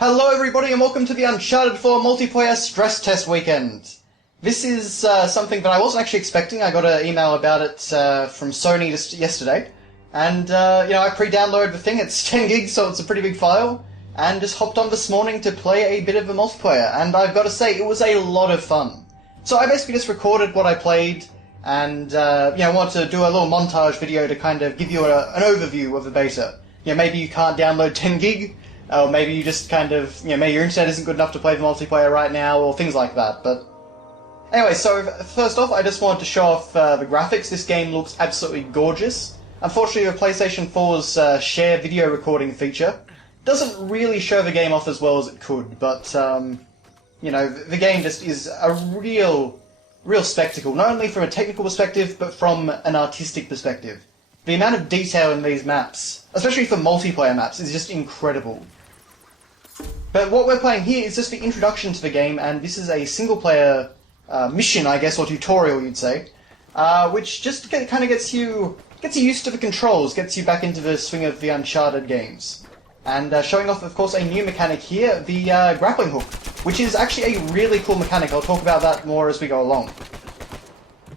Hello everybody and welcome to the Uncharted 4 multiplayer stress test weekend. This is something that I wasn't actually expecting. I got an email about it from Sony just yesterday. And, I pre-downloaded the thing. It's 10 gigs, so it's a pretty big file. And just hopped on this morning to play a bit of a multiplayer. And I've got to say, it was a lot of fun. So I basically just recorded what I played and, wanted to do a little montage video to kind of give you an overview of the beta. Maybe you can't download 10 gig. Or maybe you just kind of, maybe your internet isn't good enough to play the multiplayer right now, or things like that, but... Anyway, so first off, I just wanted to show off the graphics. This game looks absolutely gorgeous. Unfortunately, the PlayStation 4's share video recording feature doesn't really show the game off as well as it could, but, the game just is a real spectacle, not only from a technical perspective, but from an artistic perspective. The amount of detail in these maps, especially for multiplayer maps, is just incredible. But what we're playing here is just the introduction to the game, and this is a single-player mission, I guess, or tutorial, you'd say, which just kind of gets you used to the controls, gets you back into the swing of the Uncharted games. And showing off, of course, a new mechanic here, the grappling hook, which is actually a really cool mechanic. I'll talk about that more as we go along.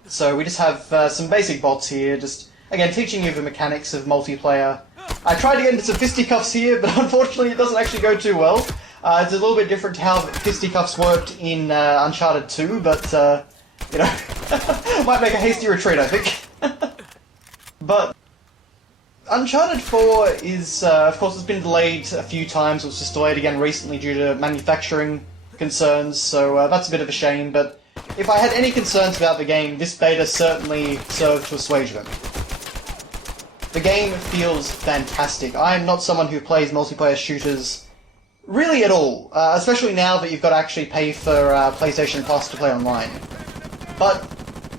So we just have some basic bots here, just, again, teaching you the mechanics of multiplayer. I tried to get into some fisticuffs here, but unfortunately it doesn't actually go too well. It's a little bit different to how fisticuffs worked in Uncharted 2, but, might make a hasty retreat, I think. But Uncharted 4 is, of course, it's been delayed a few times. It was just delayed again recently due to manufacturing concerns, so that's a bit of a shame, but if I had any concerns about the game, this beta certainly served to assuage them. The game feels fantastic. I am not someone who plays multiplayer shooters really at all, especially now that you've got to actually pay for PlayStation Plus to play online. But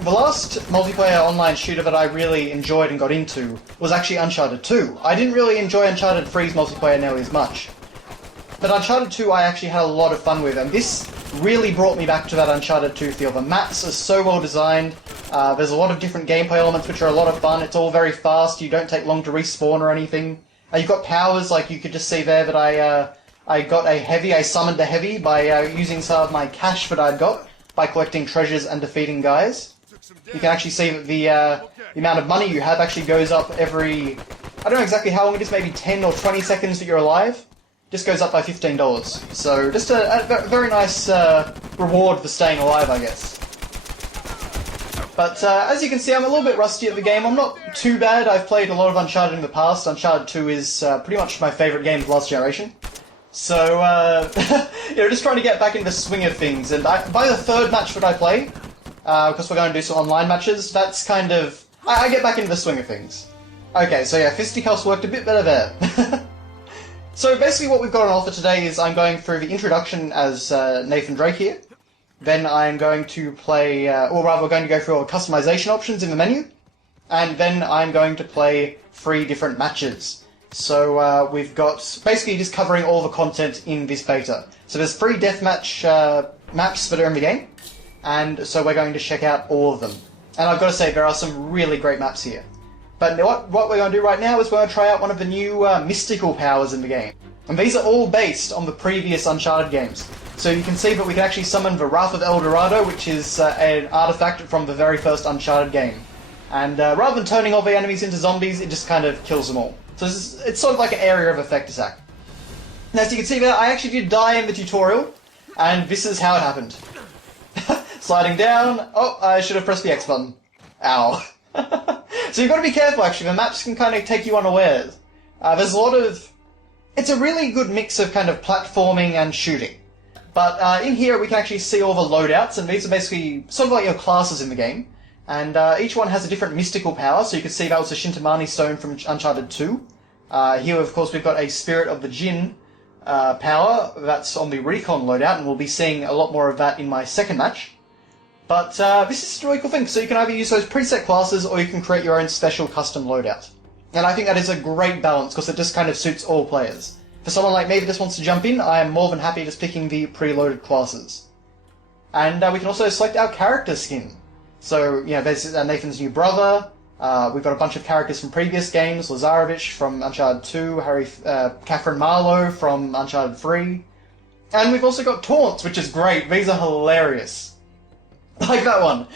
the last multiplayer online shooter that I really enjoyed and got into was actually Uncharted 2. I didn't really enjoy Uncharted 3's multiplayer nearly as much. But Uncharted 2 I actually had a lot of fun with, and this really brought me back to that Uncharted 2 feel. The maps are so well designed. There's a lot of different gameplay elements which are a lot of fun. It's all very fast. You don't take long to respawn or anything. You've got powers, like you could just see there that I summoned a heavy by using some of my cash that I'd got by collecting treasures and defeating guys. You can actually see that the amount of money you have actually goes up every... I don't know exactly how long it is, maybe 10 or 20 seconds that you're alive. Just goes up by $15. So just a very nice reward for staying alive, I guess. But as you can see, I'm a little bit rusty at the game. I'm not too bad. I've played a lot of Uncharted in the past. Uncharted 2 is pretty much my favourite game of last generation. So, just trying to get back into the swing of things. And by the third match that I play, because we're going to do some online matches, that's kind of... I get back into the swing of things. Okay, so yeah, fisticuffs worked a bit better there. So basically what we've got on offer today is I'm going through the introduction as Nathan Drake here. Then I'm going to play, or rather we're going to go through all the customization options in the menu. And then I'm going to play 3 different matches. So we've got basically just covering all the content in this beta. So there's 3 deathmatch maps that are in the game. And so we're going to check out all of them. And I've got to say, there are some really great maps here. But what we're going to do right now is we're going to try out one of the new mystical powers in the game. And these are all based on the previous Uncharted games. So you can see that we can actually summon the Wrath of El Dorado, which is an artifact from the very first Uncharted game. And rather than turning all the enemies into zombies, it just kind of kills them all. So it's sort of like an area of effect attack. Now, as you can see there, I actually did die in the tutorial, and this is how it happened. Sliding down. Oh, I should have pressed the X button. Ow. So you've got to be careful, actually. The maps can kind of take you unawares. There's a lot of... It's a really good mix of kind of platforming and shooting. But in here we can actually see all the loadouts, and these are basically sort of like your classes in the game. And each one has a different mystical power, so you can see that was the Shintamani Stone from Uncharted 2. Here, of course, we've got a Spirit of the Djinn power. That's on the Recon loadout, and we'll be seeing a lot more of that in my second match. But this is a really cool thing, so you can either use those preset classes, or you can create your own special custom loadout. And I think that is a great balance, because it just kind of suits all players. For someone like me that just wants to jump in, I am more than happy just picking the preloaded classes. And we can also select our character skin. So, there's Nathan's new brother, we've got a bunch of characters from previous games, Lazarevich from Uncharted 2, Catherine Marlowe from Uncharted 3, And we've also got taunts, which is great. These are hilarious. Like that one.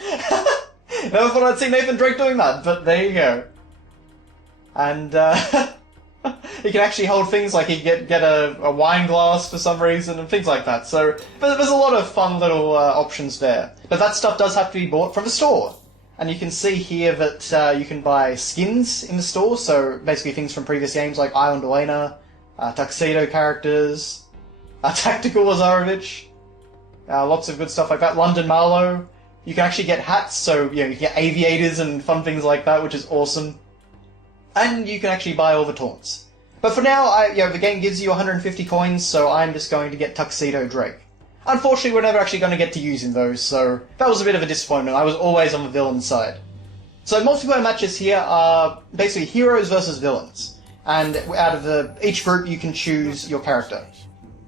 Never thought I'd see Nathan Drake doing that, but there you go. And he can actually hold things like he can get a wine glass for some reason and things like that. So there's a lot of fun little options there. But that stuff does have to be bought from the store. And you can see here that you can buy skins in the store, so basically things from previous games like Island Elena, Tuxedo characters, Tactical Lazarevich, lots of good stuff like that. London Marlowe. You can actually get hats, so you can get aviators and fun things like that, which is awesome. And you can actually buy all the taunts. But for now, the game gives you 150 coins, so I'm just going to get Tuxedo Drake. Unfortunately, we're never actually going to get to using those, so that was a bit of a disappointment. I was always on the villain side. So multiplayer matches here are basically heroes versus villains. And out of each group, you can choose your character.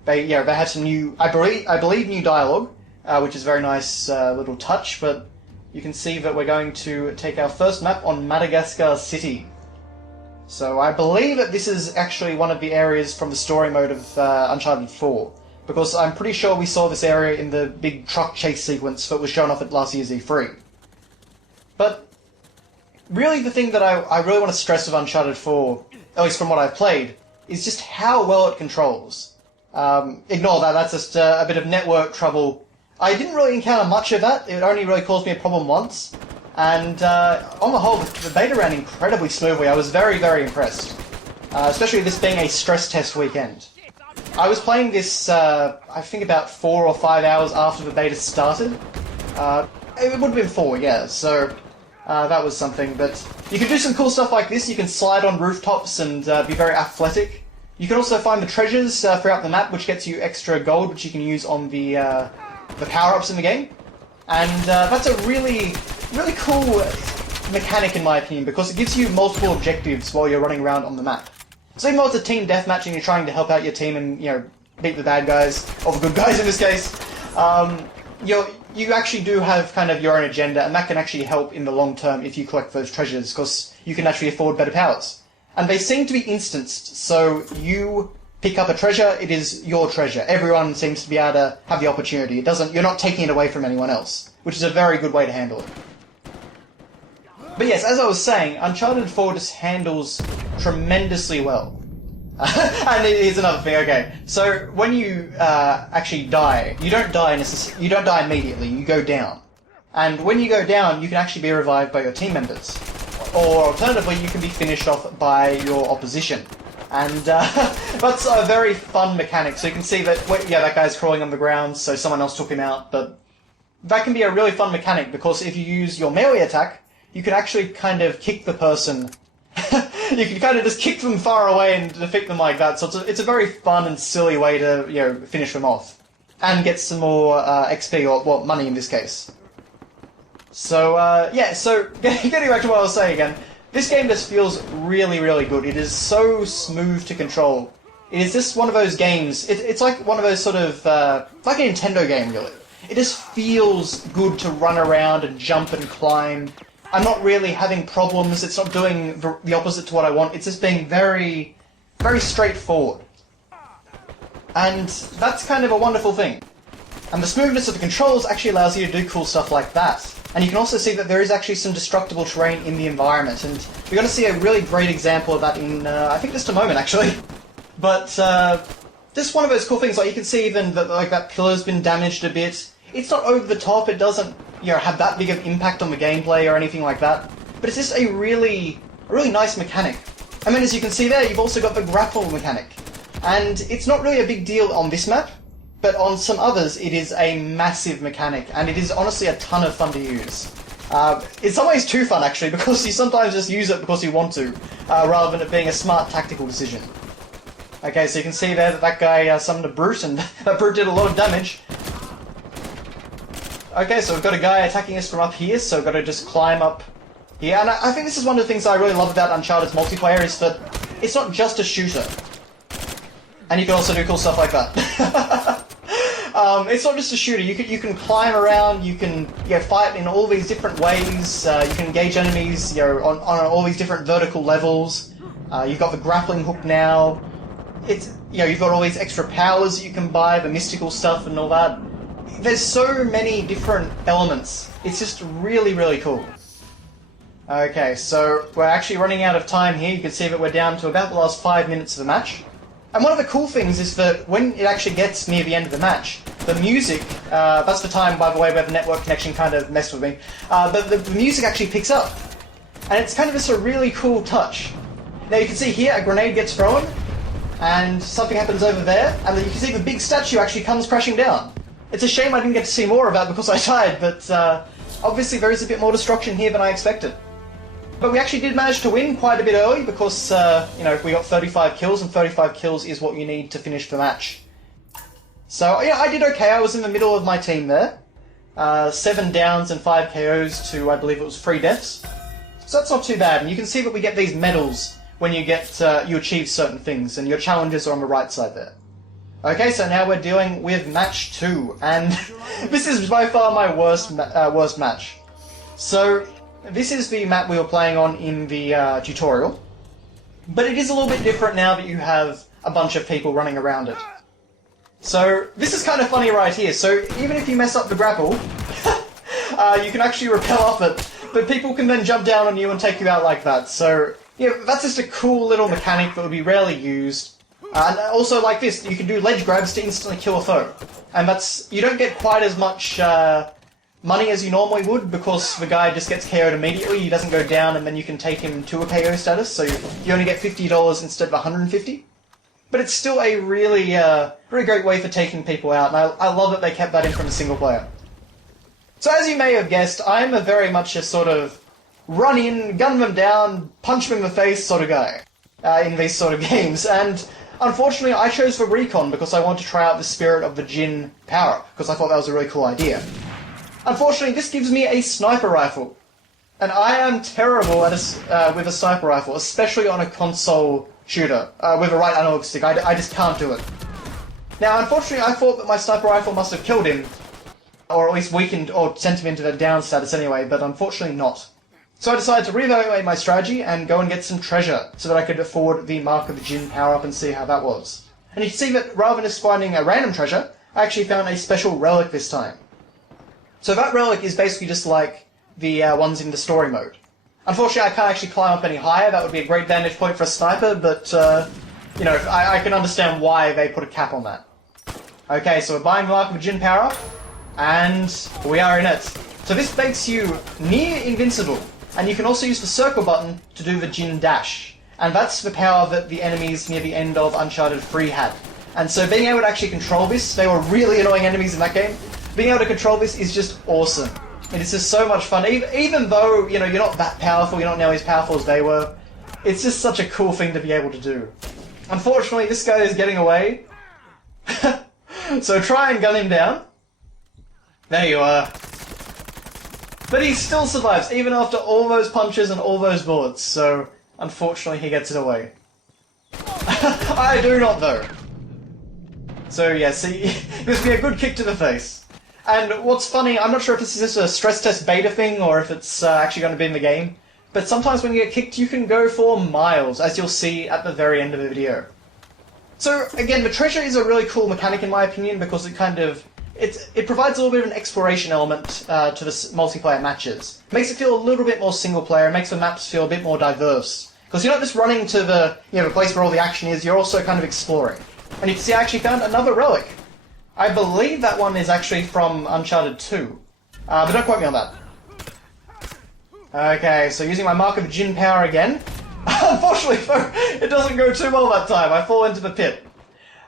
They have some new, I believe new dialogue, which is a very nice little touch, but you can see that we're going to take our first map on Madagascar City. So I believe that this is actually one of the areas from the story mode of Uncharted 4, because I'm pretty sure we saw this area in the big truck chase sequence that was shown off at last year's E3. But really the thing that I really want to stress with Uncharted 4, at least from what I've played, is just how well it controls. Ignore that, that's just a bit of network trouble. I didn't really encounter much of that, it only really caused me a problem once. And on the whole, the beta ran incredibly smoothly. I was very, very impressed. Especially this being a stress test weekend. I was playing this, I think about 4 or 5 hours after the beta started. It would have been 4, yeah, so that was something. But you can do some cool stuff like this. You can slide on rooftops and be very athletic. You can also find the treasures throughout the map, which gets you extra gold, which you can use on the power-ups in the game. And that's a really cool mechanic in my opinion, because it gives you multiple objectives while you're running around on the map. So even though it's a team deathmatch and you're trying to help out your team and, beat the bad guys, or the good guys in this case, you actually do have kind of your own agenda, and that can actually help in the long term if you collect those treasures, because you can actually afford better powers. And they seem to be instanced, so you pick up a treasure, it is your treasure. Everyone seems to be able to have the opportunity. You're not taking it away from anyone else, which is a very good way to handle it. But yes, as I was saying, Uncharted 4 just handles tremendously well. And here's another thing, okay. So when you actually die, you don't die immediately, you go down. And when you go down, you can actually be revived by your team members. Or alternatively, you can be finished off by your opposition. And that's a very fun mechanic. So you can see that, that guy's crawling on the ground, so someone else took him out. But that can be a really fun mechanic, because if you use your melee attack, you can actually kind of kick the person. You can kind of just kick them far away and defeat them like that. So it's a very fun and silly way to finish them off, and get some more XP or money in this case. So so getting back to what I was saying again, this game just feels really, really good. It is so smooth to control. It is just one of those games. It's like one of those sort of like a Nintendo game, really. It just feels good to run around and jump and climb. I'm not really having problems, it's not doing the opposite to what I want, it's just being very, very straightforward. And that's kind of a wonderful thing. And the smoothness of the controls actually allows you to do cool stuff like that. And you can also see that there is actually some destructible terrain in the environment, and we're going to see a really great example of that in, I think just a moment actually. But, just one of those cool things, like you can see even that that pillar's been damaged a bit. It's not over the top, it doesn't have that big of impact on the gameplay or anything like that, but it's just a really nice mechanic. I mean, as you can see there, you've also got the grapple mechanic, and it's not really a big deal on this map, but on some others it is a massive mechanic, and it is honestly a ton of fun to use. In some ways too fun actually, because you sometimes just use it because you want to, rather than it being a smart tactical decision. Okay, so you can see there that guy summoned a brute, and that brute did a lot of damage. Okay, so we've got a guy attacking us from up here, so we've got to just climb up here. And I think this is one of the things I really love about Uncharted's multiplayer, is that it's not just a shooter. And you can also do cool stuff like that. It's not just a shooter, you can climb around, you can fight in all these different ways, you can engage enemies on all these different vertical levels, you've got the grappling hook now. It's you know, you've got all these extra powers that you can buy, the mystical stuff and all that. There's so many different elements. It's just really, really cool. Okay, so we're actually running out of time here. You can see that we're down to about the last 5 minutes of the match. And one of the cool things is that when it actually gets near the end of the match, the music, that's the time, by the way, where the network connection kind of messed with me, but the music actually picks up. And it's kind of just a really cool touch. Now you can see here a grenade gets thrown, and something happens over there, and then you can see the big statue actually comes crashing down. It's a shame I didn't get to see more of that because I died, but obviously there is a bit more destruction here than I expected. But we actually did manage to win quite a bit early because, you know, we got 35 kills, and 35 kills is what you need to finish the match. So, yeah, I did okay. I was in the middle of my team there. 7 downs and 5 KOs to, I believe it was 3 deaths. So that's not too bad, and you can see that we get these medals when you get, you achieve certain things, and your challenges are on the right side there. Okay, so now we're dealing with match 2, and this is by far my worst match. So, this is the map we were playing on in the tutorial, but it is a little bit different now that you have a bunch of people running around it. So, this is kind of funny right here. So, even if you mess up the grapple, you can actually rappel off it, but people can then jump down on you and take you out like that. So, yeah, that's just a cool little mechanic that would be rarely used. And also, like this, you can do ledge grabs to instantly kill a foe. And that's, you don't get quite as much money as you normally would, because the guy just gets KO'd immediately. He doesn't go down, and then you can take him to a KO status, so you only get $50 instead of $150. But it's still a really, really great way for taking people out, and I love that they kept that in from a single player. So as you may have guessed, I'm very much a sort of run in, gun them down, punch them in the face sort of guy in these sort of games, and unfortunately I chose for Recon because I want to try out the Spirit of the Jinn power, because I thought that was a really cool idea. Unfortunately, this gives me a sniper rifle, and I am terrible at with a sniper rifle, especially on a console shooter, with a right analog stick. I just can't do it. Now, unfortunately, I thought that my sniper rifle must have killed him, or at least weakened, or sent him into the down status anyway, but unfortunately not. So I decided to reevaluate my strategy and go and get some treasure, so that I could afford the Mark of the Jinn power-up and see how that was. And you can see that rather than just finding a random treasure, I actually found a special relic this time. So that relic is basically just like the ones in the story mode. Unfortunately, I can't actually climb up any higher. That would be a great vantage point for a sniper, but, you know, I can understand why they put a cap on that. Okay, so we're buying the Mark of the Jinn power-up, and we are in it. So this makes you near invincible, and you can also use the circle button to do the Jinn dash. And that's the power that the enemies near the end of Uncharted 3 had. And so being able to actually control this, they were really annoying enemies in that game. Being able to control this is just awesome. It is just so much fun. Even though, you know, you're not that powerful, you're not nearly as powerful as they were, it's just such a cool thing to be able to do. Unfortunately, this guy is getting away. So try and gun him down. There you are. But he still survives, even after all those punches and all those bullets, so unfortunately he gets it away. I do not, though. So yeah, see, it gives me a good kick to the face. And what's funny, I'm not sure if this is just a stress test beta thing or if it's actually going to be in the game, but sometimes when you get kicked you can go for miles, as you'll see at the very end of the video. So again, the treasure is a really cool mechanic in my opinion, because it kind of, it provides a little bit of an exploration element to the multiplayer matches. It makes it feel a little bit more single player, it makes the maps feel a bit more diverse. Because you're not just running to the, you know, the place where all the action is, you're also kind of exploring. And you can see I actually found another relic. I believe that one is actually from Uncharted 2. But don't quote me on that. Okay, so using my Mark of Jinn power again. Unfortunately, it doesn't go too well that time. I fall into the pit.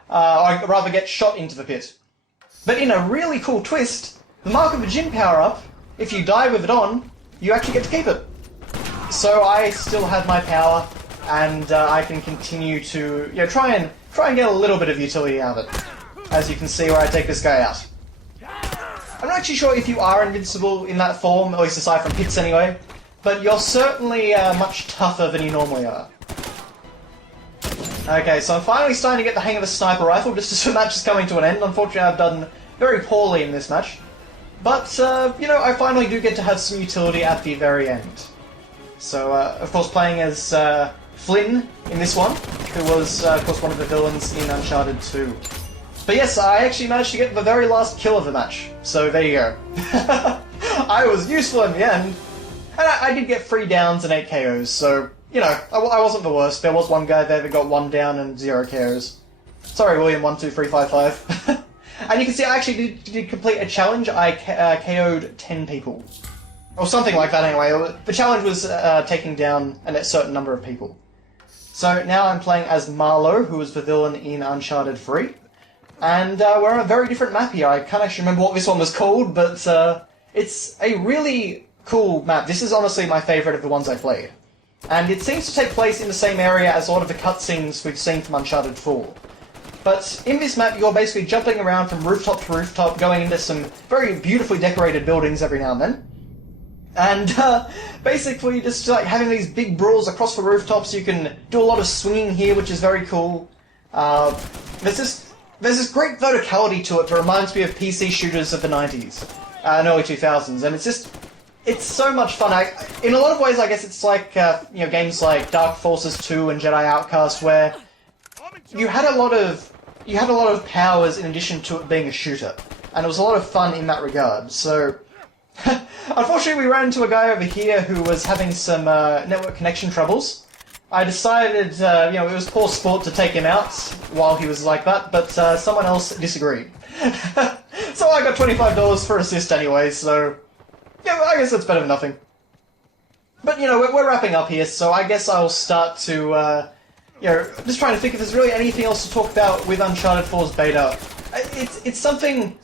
Or I rather get shot into the pit. But in a really cool twist, the Mark of Jinn power-up, if you die with it on, you actually get to keep it. So I still have my power, and I can continue to, you know, try and get a little bit of utility out of it. As you can see where I take this guy out. I'm not actually sure if you are invincible in that form, at least aside from pits anyway, but you're certainly much tougher than you normally are. Okay, so I'm finally starting to get the hang of a sniper rifle, just as the match is coming to an end. Unfortunately, I've done very poorly in this match. But, you know, I finally do get to have some utility at the very end. So, of course, playing as Flynn in this one, who was, of course, one of the villains in Uncharted 2. But yes, I actually managed to get the very last kill of the match, so there you go. I was useful in the end, and I did get 3 downs and 8 KOs, so, you know, I wasn't the worst. There was one guy there that got 1 down and 0 KOs. Sorry, William, 12355. And you can see I actually did complete a challenge. I KO'd 10 people. Or something like that anyway. The challenge was taking down a certain number of people. So now I'm playing as Marlowe, who was the villain in Uncharted 3. And we're on a very different map here. I can't actually remember what this one was called, but it's a really cool map. This is honestly my favourite of the ones I played. And it seems to take place in the same area as a lot of the cutscenes we've seen from Uncharted 4. But in this map, you're basically jumping around from rooftop to rooftop, going into some very beautifully decorated buildings every now and then. And basically just like having these big brawls across the rooftops. You can do a lot of swinging here, which is very cool. There's this great verticality to it that reminds me of PC shooters of the 90s and early 2000s, and it's so much fun. In a lot of ways, I guess it's like games like Dark Forces 2 and Jedi Outcast, where you had a lot of powers in addition to it being a shooter, and it was a lot of fun in that regard. So, unfortunately, we ran into a guy over here who was having some network connection troubles. I decided, it was poor sport to take him out while he was like that, but someone else disagreed. So I got $25 for assist anyway, so yeah, I guess that's better than nothing. But, we're wrapping up here, so I guess I'll start to, just trying to think if there's really anything else to talk about with Uncharted 4's beta. It's something,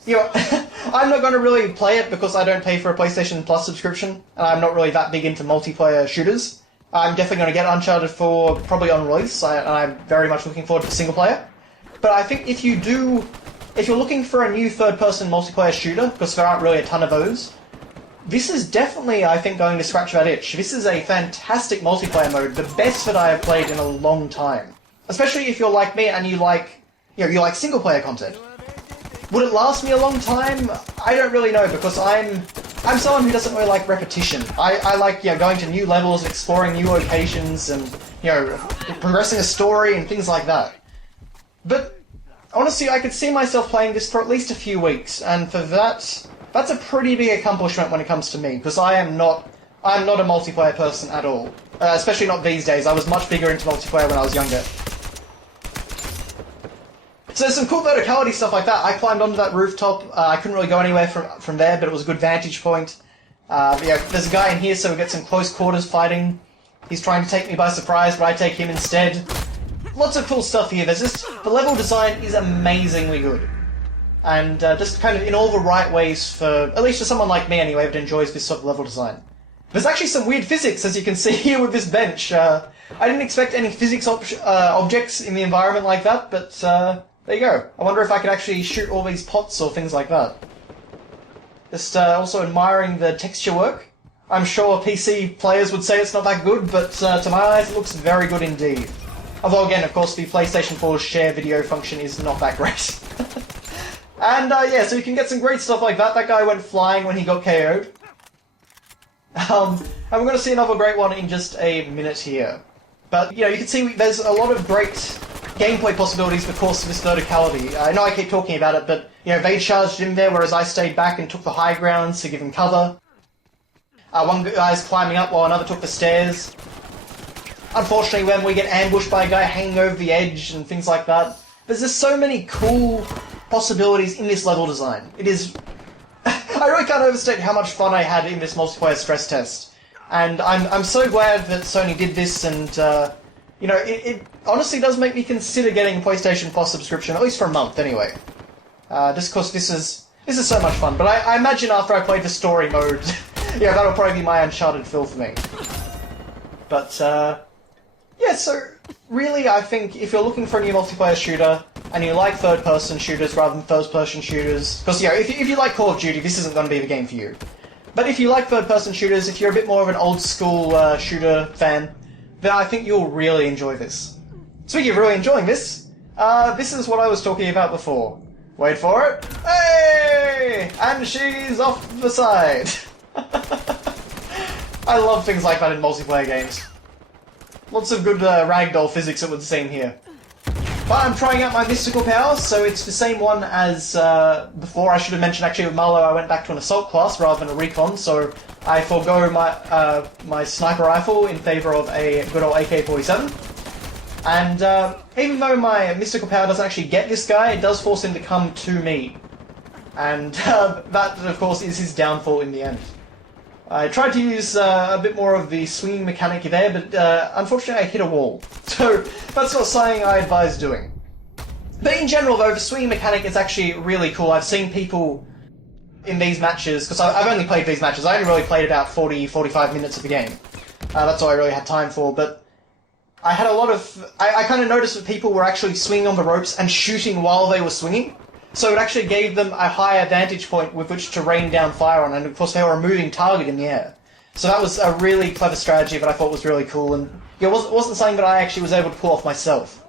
I'm not going to really play it because I don't pay for a PlayStation Plus subscription, and I'm not really that big into multiplayer shooters. I'm definitely going to get Uncharted 4 probably on release, and I'm very much looking forward to single player. But I think if you're looking for a new third-person multiplayer shooter, because there aren't really a ton of those, this is definitely, I think, going to scratch that itch. This is a fantastic multiplayer mode, the best that I have played in a long time. Especially if you're like me and you like single-player content. Would it last me a long time? I don't really know, because I'm someone who doesn't really like repetition. I like going to new levels, exploring new locations, and progressing a story and things like that. But honestly, I could see myself playing this for at least a few weeks, and for that's a pretty big accomplishment when it comes to me, because I'm not a multiplayer person at all. Especially not these days. I was much bigger into multiplayer when I was younger. So there's some cool verticality stuff like that. I climbed onto that rooftop. I couldn't really go anywhere from there, but it was a good vantage point. There's a guy in here, so we get some close quarters fighting. He's trying to take me by surprise, but I take him instead. Lots of cool stuff here. The level design is amazingly good. And just kind of in all the right ways at least for someone like me anyway, that enjoys this sort of level design. There's actually some weird physics, as you can see here with this bench. I didn't expect any physics objects in the environment like that, but there you go. I wonder if I could actually shoot all these pots or things like that. Just also admiring the texture work. I'm sure PC players would say it's not that good, but to my eyes it looks very good indeed. Although again, of course, the PlayStation 4's share video function is not that great. And so you can get some great stuff like that. That guy went flying when he got KO'd. And we're going to see another great one in just a minute here. But, you can see there's a lot of great gameplay possibilities because of this verticality. I know I keep talking about it, but, they charged in there, whereas I stayed back and took the high ground to give him cover. One guy's climbing up while another took the stairs. Unfortunately, when we get ambushed by a guy hanging over the edge and things like that, there's just so many cool possibilities in this level design. It is... I really can't overstate how much fun I had in this multiplayer stress test. And I'm so glad that Sony did this, and, it honestly does make me consider getting a PlayStation Plus subscription, at least for a month anyway. Just because this is so much fun. But I imagine after I play the story mode, that'll probably be my Uncharted fill for me. But, so really I think if you're looking for a new multiplayer shooter, and you like third-person shooters rather than first-person shooters, because, if you like Call of Duty, this isn't going to be the game for you. But if you like third-person shooters, if you're a bit more of an old-school shooter fan, then I think you'll really enjoy this. Speaking of really enjoying this, this is what I was talking about before. Wait for it. Hey! And she's off the side. I love things like that in multiplayer games. Lots of good ragdoll physics, it would seem here. But I'm trying out my mystical power, so it's the same one as before. I should have mentioned actually with Marlowe I went back to an assault class rather than a recon, so I forego my my sniper rifle in favour of a good old AK-47. And even though my mystical power doesn't actually get this guy, it does force him to come to me. And that, of course, is his downfall in the end. I tried to use a bit more of the swinging mechanic there, but unfortunately I hit a wall. So that's not something I advise doing. But in general, though, the swinging mechanic is actually really cool. I've seen people in these matches, because I've only played these matches, I only really played about 40-45 minutes of the game. That's all I really had time for, but I had a lot of... I kind of noticed that people were actually swinging on the ropes and shooting while they were swinging. So it actually gave them a higher vantage point with which to rain down fire on, and of course they were a moving target in the air. So that was a really clever strategy that I thought was really cool, and it wasn't something that I actually was able to pull off myself.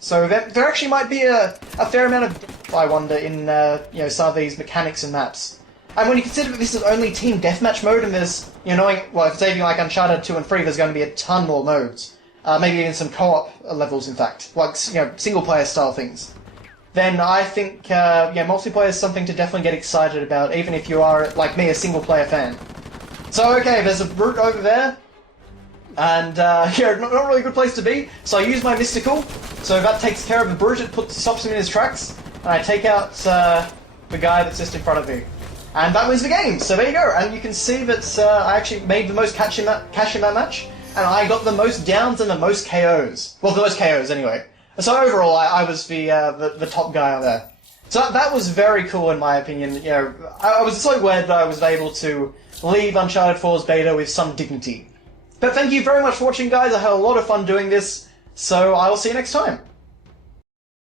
So there actually might be a fair amount of depth, I wonder, in some of these mechanics and maps. And when you consider that this is only team deathmatch mode, and there's, knowing, well, if it's anything like Uncharted 2 and 3, there's going to be a ton more modes. Maybe even some co-op levels, in fact, like single-player style things. Then I think, multiplayer is something to definitely get excited about, even if you are, like me, a single-player fan. So, okay, there's a brute over there, and, not really a good place to be, so I use my mystical, so that takes care of the brute, it stops him in his tracks, and I take out the guy that's just in front of me. And that wins the game, so there you go, and you can see that I actually made the most cash in that match, and I got the most downs and the most KOs. Well, the most KOs, anyway. So overall, I was the top guy on there. So that was very cool in my opinion. I was so glad that I was able to leave Uncharted 4's beta with some dignity. But thank you very much for watching, guys. I had a lot of fun doing this, so I will see you next time.